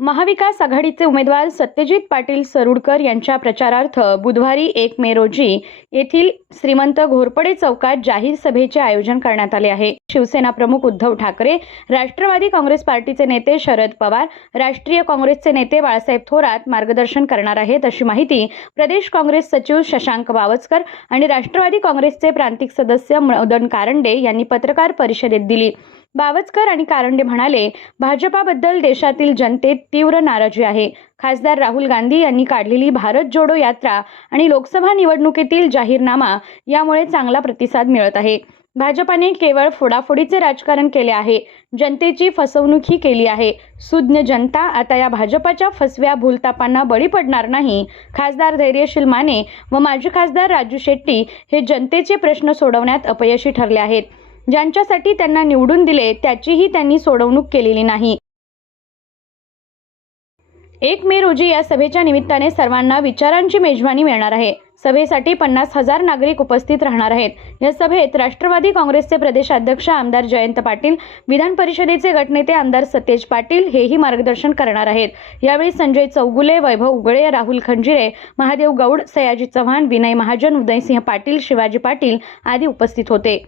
महाविकास आघाडीचे उमेदवार सत्यजित पाटील सरुडकर यांच्या प्रचारार्थ बुधवारी एक मे रोजी येथील श्रीमंत घोरपडे चौकात जाहीर सभेचे आयोजन करण्यात आले आहे. शिवसेना प्रमुख उद्धव ठाकरे राष्ट्रवादी काँग्रेस पार्टीचे नेते शरद पवार राष्ट्रीय काँग्रेसचे नेते बाळासाहेब थोरात मार्गदर्शन करणार आहेत अशी माहिती प्रदेश काँग्रेस सचिव शशांक बावस्कर आणि राष्ट्रवादी काँग्रेसचे प्रांतिक सदस्य मदन कारंडे यांनी पत्रकार परिषदेत दिली. बावचकर आणि कारंडे म्हणाले भाजपाबद्दल देशातील जनतेत तीव्र नाराजी आहे. खासदार राहुल गांधी यांनी काढलेली भारत जोडो यात्रा आणि लोकसभा निवडणुकीतील जाहीरनामा यामुळे चांगला प्रतिसाद मिळत आहे. भाजपाने केवळ फोडाफोडीचे राजकारण केले आहे. जनतेची फसवणूकही केली आहे. सुज्ञ जनता आता या भाजपाच्या फसव्या भूलतापांना बळी पडणार नाही. खासदार धैर्यशील माने व माजी खासदार राजू शेट्टी हे जनतेचे प्रश्न सोडवण्यात अपयशी ठरले आहेत. ज्यांच्यासाठी त्यांना निवडून दिले त्याचीही त्यांनी सोडवणूक केलेली नाही. एक मे रोजी या सभेच्या निमित्ताने सर्वांना विचारांची मेजवानी मिळणार आहे. सभेसाठी पन्नास हजार नागरिक उपस्थित राहणार आहेत. या सभेत राष्ट्रवादी काँग्रेसचे प्रदेशाध्यक्ष आमदार जयंत पाटील विधान परिषदेचे गटनेते आमदार सतेज पाटील हेही मार्गदर्शन करणार आहेत. यावेळी संजय चौगुले वैभव उगळे राहुल खंजिरे महादेव गौड सयाजी चव्हाण विनय महाजन उदयसिंह पाटील शिवाजी पाटील आदी उपस्थित होते.